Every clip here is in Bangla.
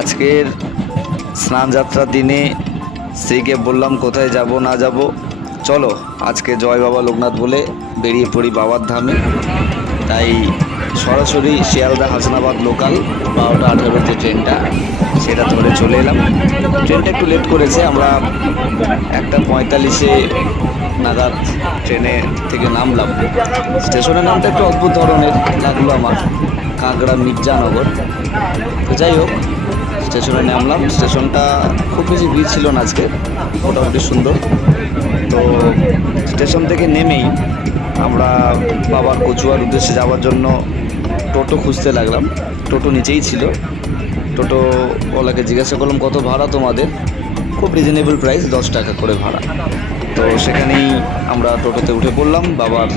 আজকের স্নান যাত্রার দিনে স্ত্রীকে বললাম কোথায় যাব না যাব, চলো আজকে জয় বাবা লোকনাথ বলে বেরিয়ে পড়ি বাবার ধামে। তাই সরাসরি শিয়ালদা হাসনাবাদ লোকাল 12টা 18 যে ট্রেনটা সেটা ধরে চলে এলাম। ট্রেনটা একটু লেট করেছে, আমরা 1:45 নাগাদ ট্রেনে থেকে নামলাম। স্টেশনের নামটা একটু অদ্ভুত ধরনের লাগলো আমার, কাঁকড়া মির্জানগর। তো যাই হোক, স্টেশনে নামলাম। স্টেশনটা খুব বেশি ভিড় ছিল না আজকে, মোটামুটি সুন্দর। তো স্টেশন থেকে নেমেই আমরা বাবার কচুয়ার উদ্দেশ্যে যাওয়ার জন্য টোটো খুঁজতে লাগলাম। টোটো নিচেই ছিল। টোটোওয়ালাকে জিজ্ঞাসা করলাম কত ভাড়া তোমাদের। খুব রিজনেবল প্রাইস, 10 টাকা করে ভাড়া। তো সেখানেই আমরা টোটোতে উঠে পড়লাম বাবার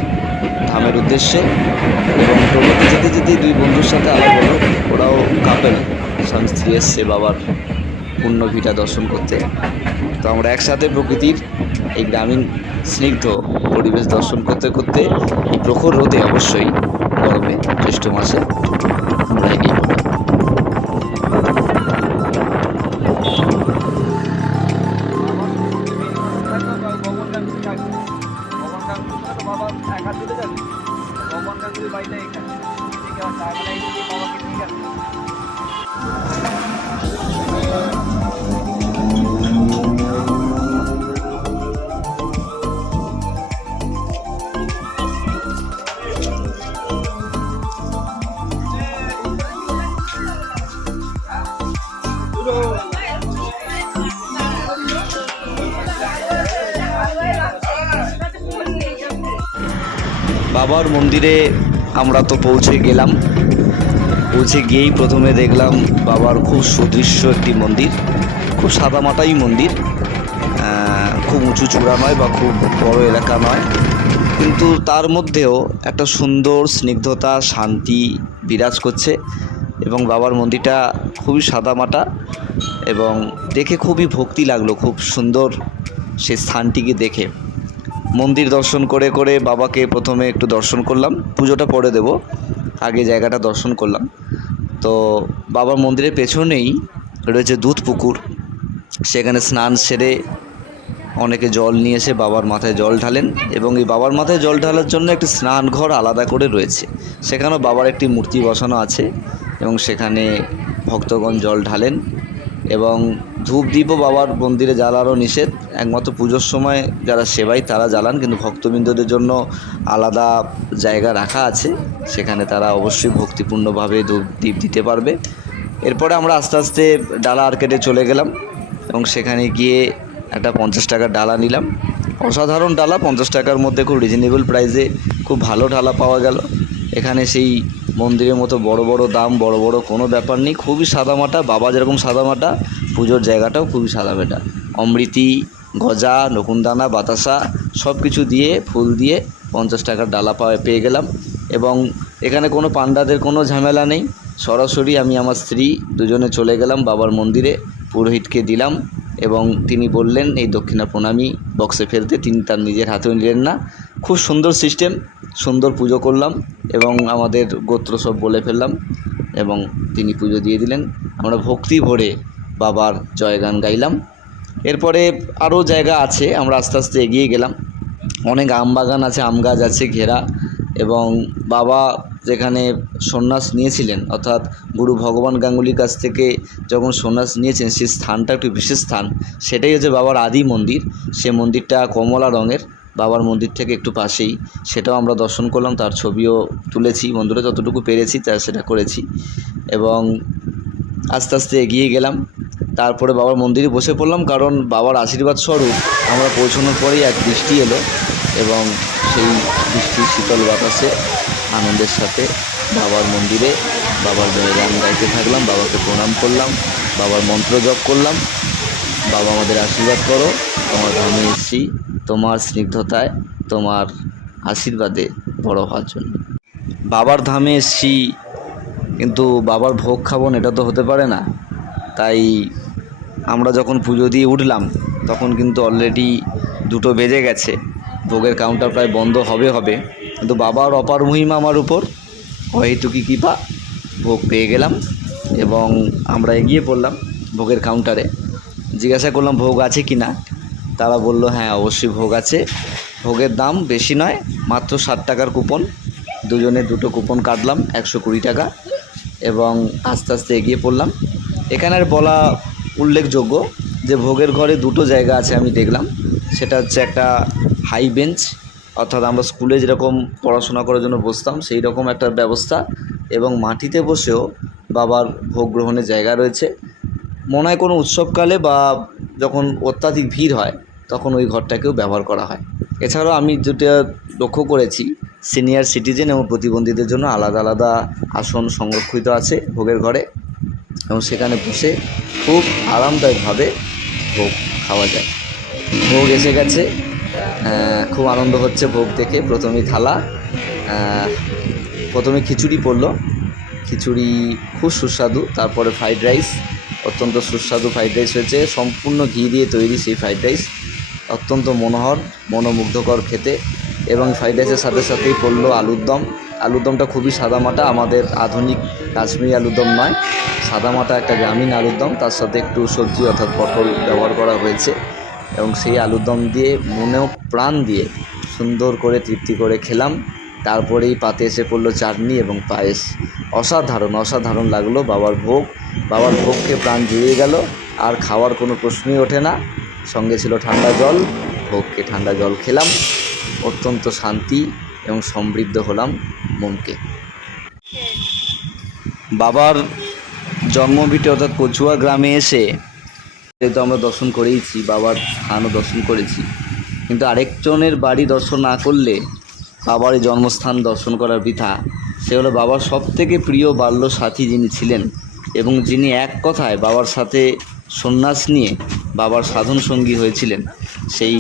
ধামের উদ্দেশ্যে। এবং টোটোতে যেতে যেতেই দুই বন্ধুর সাথে আলাপ হলো। ওরাও কাপেল, স্বামী স্ত্রী এসছে বাবার পুণ্যভিটা দর্শন করতে। তো আমরা একসাথে প্রকৃতির এই গ্রামীণ স্নিগ্ধ পরিবেশ দর্শন করতে করতে এই প্রখর রোদে, অবশ্যই গরমে জ্যৈষ্ঠ মাসে, আমরা এগিয়ে পড়লাম। বাবার মন্দিরে আমরা তো পৌঁছে গেলাম। পৌঁছে গিয়েই প্রথমে দেখলাম বাবার খুব সুদৃশ্য একটি মন্দির, খুব সাদামাটাই মন্দির। খুব উঁচু চূড়া নয় বা খুব বড় এলাকা নয়, কিন্তু তার মধ্যেও একটা সুন্দর স্নিগ্ধতা, শান্তি বিরাজ করছে। এবং বাবার মন্দিরটা খুবই সাদামাটা এবং দেখে খুবই ভক্তি লাগলো। খুব সুন্দর সেই স্থানটিকে দেখে। মন্দির দর্শন করে করে বাবাকে প্রথমে একটু দর্শন করলাম, পুজোটা পরে দেব, আগে জায়গাটা দর্শন করলাম। তো বাবার মন্দিরের পেছনেই রয়েছে দুধ পুকুর। সেখানে স্নান সেরে অনেকে জল নিয়ে এসে বাবার মাথায় জল ঢালেন। এবং এই বাবার মাথায় জল ঢালার জন্য একটি স্নান ঘর আলাদা করে রয়েছে। সেখানেও বাবার একটি মূর্তি বসানো আছে এবং সেখানে ভক্তগণ জল ঢালেন। এবং ধূপদীপও বাবার মন্দিরে জ্বালানো নিষেধ, একমাত্র পুজোর সময় যারা সেবাই তারা জ্বালান, কিন্তু ভক্তবৃন্দদের জন্য আলাদা জায়গা রাখা আছে, সেখানে তারা অবশ্যই ভক্তিপূর্ণভাবে ধূপদীপ দিতে পারবে। এরপরে আমরা আস্তে আস্তে ডালা আর্কেডে চলে গেলাম এবং সেখানে গিয়ে একটা 50 টাকার ডালা নিলাম। অসাধারণ ডালা, 50 টাকার মধ্যে খুব রিজনেবল প্রাইসে খুব ভালো ডালা পাওয়া গেল। এখানে সেই মন্দিরের মতো বড় বড় দাম, বড় বড় কোনো ব্যাপার নেই। খুবই সাদামাটা, বাবা যেরকম সাদামাটা, পুজোর জায়গাটাও খুবই সাদামাটা। অমৃতি, গজা, নকুনদানা, বাতাসা সব কিছু দিয়ে, ফুল দিয়ে 50 টাকার ডালা পেয়ে গেলাম। এবং এখানে কোনো পান্ডাদের কোনো ঝামেলা নেই। সরাসরি আমি আমার স্ত্রী দুজনে চলে গেলাম বাবার মন্দিরে, পুরোহিতকে দিলাম এবং তিনি বললেন এই দক্ষিণা প্রণামী বক্সে ফেলতে। তিনি তার নিজের হাতেও নিলেন না। খুব সুন্দর সিস্টেম, সুন্দর পুজো করলাম এবং আমাদের গোত্র সব বলে ফেললাম এবং তিনি পুজো দিয়ে দিলেন। আমরা ভক্তি ভরে বাবার জয়গান গাইলাম। এরপরে আরও জায়গা আছে, আমরা আস্তে আস্তে এগিয়ে গেলাম। অনেক আম বাগান আছে, আম গাছ আছে ঘেরা। এবং বাবা যেখানে সন্ন্যাস নিয়েছিলেন, অর্থাৎ গুরু ভগবান গাঙ্গুলির কাছ থেকে যখন সন্ন্যাস নিয়েছেন, সেই স্থানটা একটু বিশেষ স্থান। সেটাই হচ্ছে বাবার আদি মন্দির। সে মন্দিরটা কমলা রঙের, বাবার মন্দির থেকে একটু পাশেই। সেটাও আমরা দর্শন করলাম, তার ছবিও তুলেছি, বন্ধুরা যতটুকু পেরেছি তা সেটা করেছি। এবং আস্তে আস্তে এগিয়ে গেলাম। তারপরে বাবার মন্দিরে বসে পড়লাম, কারণ বাবার আশীর্বাদ স্বরূপ আমরা পৌঁছানোর পরেই এক বৃষ্টি এলো এবং সেই বৃষ্টির শীতল বাতাসে আনন্দের সাথে বাবার মন্দিরে বাবার জয়গান গাইতে থাকলাম। বাবাকে প্রণাম করলাম, বাবার মন্ত্র জপ করলাম। বাবা আমাদের আশীর্বাদ করো, তোমার ধামে এসেছি তোমার স্নিগ্ধতায়, তোমার আশীর্বাদে বড় হওয়ার জন্য। বাবার ধামে এসেছি, কিন্তু বাবার ভোগ খাবো না, এটা তো হতে পারে না। তাই আমরা যখন পুজো দিয়ে উঠলাম তখন কিন্তু অলরেডি 2টো বেজে গেছে। ভোগের কাউন্টার প্রায় বন্ধ হবে। কিন্তু বাবার অপার মহিমা আমার উপর, অহেতুকি কৃপা, ভোগ পেয়ে গেলাম। এবং আমরা এগিয়ে পড়লাম ভোগের কাউন্টারে। জিজ্ঞাসা করলাম ভোগ আছে কি না। তারা বলল হ্যাঁ অবশ্যই ভোগ আছে। ভোগের দাম বেশি নয়, মাত্র 60 টাকার কুপন। দুজনে দুটো কুপন কাটলাম 120 টাকা এবং আস্তে আস্তে এগিয়ে পড়লাম। এখানের বলা উল্লেখযোগ্য যে ভোগের ঘরে দুটো জায়গা আছে আমি দেখলাম। সেটা হচ্ছে একটা হাই বেঞ্চ, অর্থাৎ আমরা স্কুলে যেরকম পড়াশোনা করার জন্য বসতাম সেই রকম একটা ব্যবস্থা, এবং মাটিতে বসেও বাবার ভোগ গ্রহণের জায়গা রয়েছে। মনে হয় কোনো উৎসবকালে বা যখন অত্যাধিক ভিড় হয় তখন ওই ঘরটাকেও ব্যবহার করা হয়। এছাড়াও আমি যেটা লক্ষ্য করেছি, সিনিয়র সিটিজেন এবং প্রতিবন্ধীদের জন্য আলাদা আলাদা আসন সংরক্ষিত আছে ভোগের ঘরে, এবং সেখানে বসে খুব আরামদায়কভাবে ভোগ খাওয়া যায়। ভোগ এসে গেছে, খুব আনন্দ হচ্ছে ভোগ দেখে। প্রথমেই থালা, প্রথমে খিচুড়ি পড়লো, খিচুড়ি খুব সুস্বাদু। তারপরে ফ্রাইড রাইস, অত্যন্ত সুস্বাদু ফ্রাইড রাইস হয়েছে, সম্পূর্ণ ঘি দিয়ে তৈরি সেই ফ্রাইড রাইস, অত্যন্ত মনোহর মনোমুগ্ধকর খেতে। এবং ফ্রাইড রাইসের সাথে সাথেই পড়লো আলুর দম। আলুর দমটা খুবই সাদামাটা, আমাদের আধুনিক কাশ্মীরি আলুর দম নয়, সাদামাটা একটা গ্রামীণ আলুর দম। তার সাথে একটু সবজি অর্থাৎ পটল ব্যবহার করা হয়েছে, এবং সেই আলুর দম দিয়ে মনেও প্রাণ দিয়ে সুন্দর করে তৃপ্তি করে খেলাম। তারপরেই পাতে এসে পড়লো চাটনি এবং পায়েস। অসাধারণ অসাধারণ লাগলো বাবার ভোগ। বাবার ভোগকে প্রাণ জুড়িয়ে গেল, আর খাওয়ার কোনো প্রশ্নই ওঠে না। সঙ্গে ছিল ঠান্ডা জল, ভোগকে ঠান্ডা জল খেলাম, অত্যন্ত শান্তি এবং সমৃদ্ধ হলাম মনকে। বাবার জন্মভিটে অর্থাৎ কচুয়া গ্রামে এসে যেহেতু আমরা দর্শন করেইছি, বাবার স্থানও দর্শন করেছি, কিন্তু আরেকজনের বাড়ি দর্শন না করলে বাবার এই জন্মস্থান দর্শন করার বৃথা। সে হলো বাবার সবথেকে প্রিয় বাল্য সাথী যিনি ছিলেন, এবং যিনি এক কথায় বাবার সাথে সন্ন্যাস নিয়ে বাবার সাধন সঙ্গী হয়েছিলেন, সেই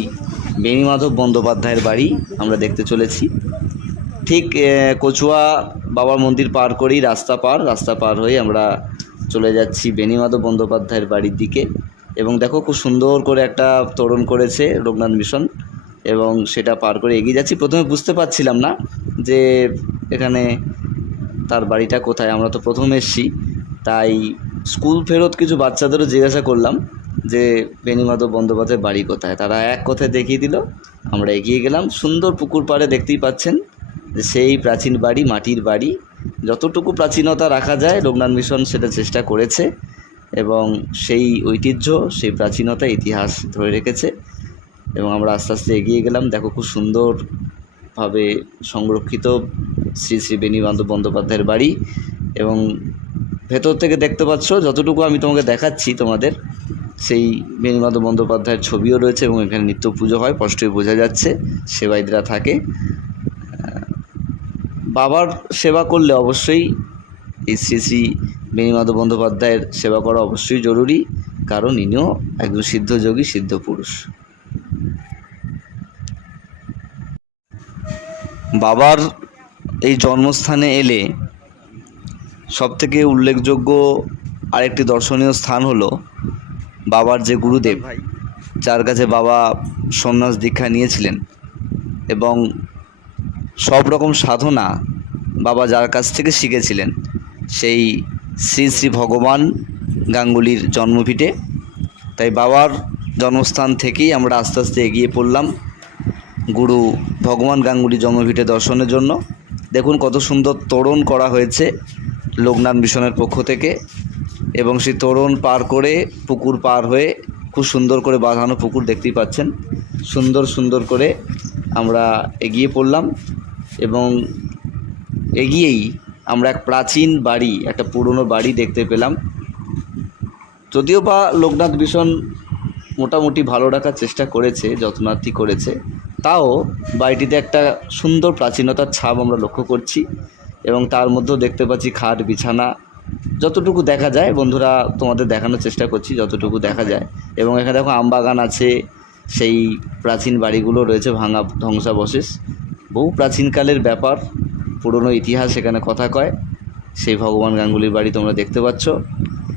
বেণীমাধব বন্দ্যোপাধ্যায়ের বাড়ি আমরা দেখতে চলেছি। ঠিক কচুয়া বাবার মন্দির পার করেই রাস্তা পার হয়ে আমরা চলে যাচ্ছি বেণীমাধব বন্দ্যোপাধ্যায়ের বাড়ির দিকে। এবং দেখো খুব সুন্দর করে একটা তোরণ করেছে লোকনাথ মিশন, এবং সেটা পার করে এগিয়ে যাচ্ছি। প্রথমে বুঝতে পারছিলাম না যে এখানে তার বাড়িটা কোথায়, আমরা তো প্রথম এসেছি। তাই স্কুল ফেরত কিছু বাচ্চাদেরও জিজ্ঞাসা করলাম যে বেণীমাধব বন্দ্যোপাধ্যায়ের বাড়ি কোথায়। তারা এক কথায় দেখিয়ে দিল। আমরা এগিয়ে গেলাম, সুন্দর পুকুর পাড়ে দেখতেই পাচ্ছেন যে সেই প্রাচীন বাড়ি, মাটির বাড়ি। যতটুকু প্রাচীনতা রাখা যায় লোকনাথ মিশন সেটা চেষ্টা করেছে, এবং সেই ঐতিহ্য, সেই প্রাচীনতা, ইতিহাস ধরে রেখেছে। এবং আমরা আস্তে আস্তে এগিয়ে গেলাম। দেখো খুব সুন্দরভাবে সংরক্ষিত শ্রী শ্রী বেণীমাধব বন্দ্যোপাধ্যায়ের বাড়ি, এবং ভেতর থেকে দেখতে পাচ্ছ যতটুকু আমি তোমাকে দেখাচ্ছি তোমাদের, সেই বেণীমাধব বন্দ্যোপাধ্যায়ের ছবিও রয়েছে, এবং এখানে নিত্য পুজো হয়, স্পষ্টই বোঝা যাচ্ছে সেবায়িতরা থাকে। বাবার সেবা করলে অবশ্যই এই শ্রী শ্রী বেণীমাধব বন্দ্যোপাধ্যায়ের সেবা করা অবশ্যই জরুরি, কারণ ইনিও একজন সিদ্ধযোগী, সিদ্ধ পুরুষ। বাবার এই জন্মস্থানে এলে সবথেকে উল্লেখযোগ্য আরেকটি দর্শনীয় স্থান হলো বাবার যে গুরুদেব, যার কাছে বাবা সন্ন্যাস দীক্ষা নিয়েছিলেন, এবং সব রকম সাধনা বাবা যার কাছ থেকে শিখেছিলেন, সেই শ্রী শ্রী ভগবান গাঙ্গুলির জন্মভিটে। তাই বাবার জন্মস্থান থেকেই আমরা আস্তে আস্তে এগিয়ে পড়লাম গুরু ভগবান গাঙ্গুলি জন্মভিটে দর্শনের জন্য। দেখুন কত সুন্দর তোরণ করা হয়েছে লোকনাথ মিশনের পক্ষ থেকে, এবং সেই তোরণ পার করে পুকুর পার হয়ে, খুব সুন্দর করে বাঁধানো পুকুর দেখতেই পাচ্ছেন, সুন্দর সুন্দর করে আমরা এগিয়ে পড়লাম। এবং এগিয়েই আমরা এক প্রাচীন বাড়ি, একটা পুরনো বাড়ি দেখতে পেলাম। যদিও বা লোকনাথ মিশন মোটামুটি ভালো রাখার চেষ্টা করেছে, যত্নার্থী করেছে, তাও বাড়িটিতে একটা সুন্দর প্রাচীনতার ছাপ আমরা লক্ষ্য করছি। এবং তার মধ্যেও দেখতে পাচ্ছি খাট বিছানা, যতটুকু দেখা যায় বন্ধুরা তোমাদের দেখানোর চেষ্টা করছি, যতটুকু দেখা যায়। এবং এখানে দেখো আমবাগান আছে, সেই প্রাচীন বাড়িগুলো রয়েছে ভাঙা ধ্বংসাবশেষ, বহু প্রাচীনকালের ব্যাপার, পুরনো ইতিহাস এখানে কথা কয়। সেই ভগবান গাঙ্গুলির বাড়ি তোমরা দেখতে পাচ্ছ।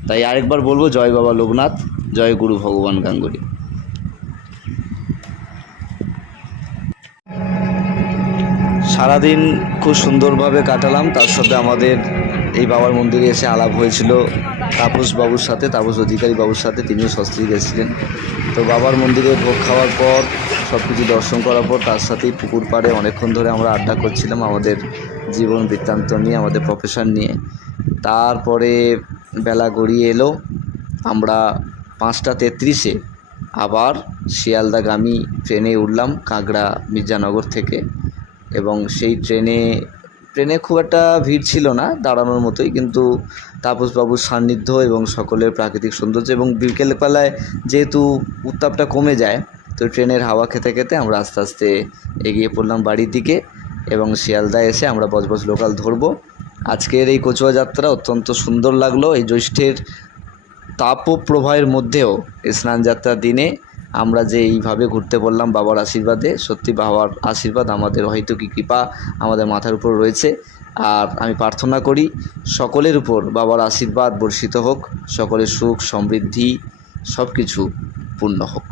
তাই আরেকবার বলবো, জয় বাবা লোকনাথ, জয় গুরু ভগবান গাঙ্গুলি। সারাদিন খুব সুন্দরভাবে কাটালাম, তার সাথে আমাদের এই বাবার মন্দিরে এসে আলাপ হয়েছিল তাপস বাবুর সাথে, তাপস অধিকারী বাবুর সাথে, তিনিও সস্ত্রীক এসেছিলেন। তো বাবার মন্দিরে ভোগ খাওয়ার পর সব কিছু দর্শন করার পর তার সাথেই পুকুর পাড়ে অনেকক্ষণ ধরে আমরা আড্ডা করছিলাম আমাদের জীবন বৃত্তান্ত নিয়ে, আমাদের প্রফেশন নিয়ে। তারপরে বেলা গড়িয়ে এলো, আমরা 5:33-এ আবার শিয়ালদাগামী ট্রেনে উঠলাম কাঁকড়া মির্জানগর থেকে। এবং সেই ট্রেনে খুব একটা ভিড় ছিল না, দাঁড়ানোর মতোই, কিন্তু তাপসবাবুর সান্নিধ্য এবং সকলের প্রাকৃতিক সৌন্দর্য এবং বিকেলবেলায় যেহেতু উত্তাপটা কমে যায়, তো ট্রেনের হাওয়া খেতে খেতে আমরা আস্তে আস্তে এগিয়ে পড়লাম বাড়ির দিকে। এবং শিয়ালদায় এসে আমরা বজবজ লোকাল ধরবো। আজকের এই কচুয়া যাত্রা অত্যন্ত সুন্দর লাগলো। এই জ্যৈষ্ঠের তাপপ্রবাহের মধ্যেও এই স্নানযাত্রার দিনে আমরা যে এইভাবে ঘুরতে বললাম বাবার আশীর্বাদে, সত্যি বাবার আশীর্বাদ আমাদের হয়তো কি কৃপা আমাদের মাথার উপর রয়েছে। আর আমি প্রার্থনা করি সকলের উপর বাবার আশীর্বাদ বর্ষিত হোক, সকলের সুখ সমৃদ্ধি সব কিছু পূর্ণ হোক।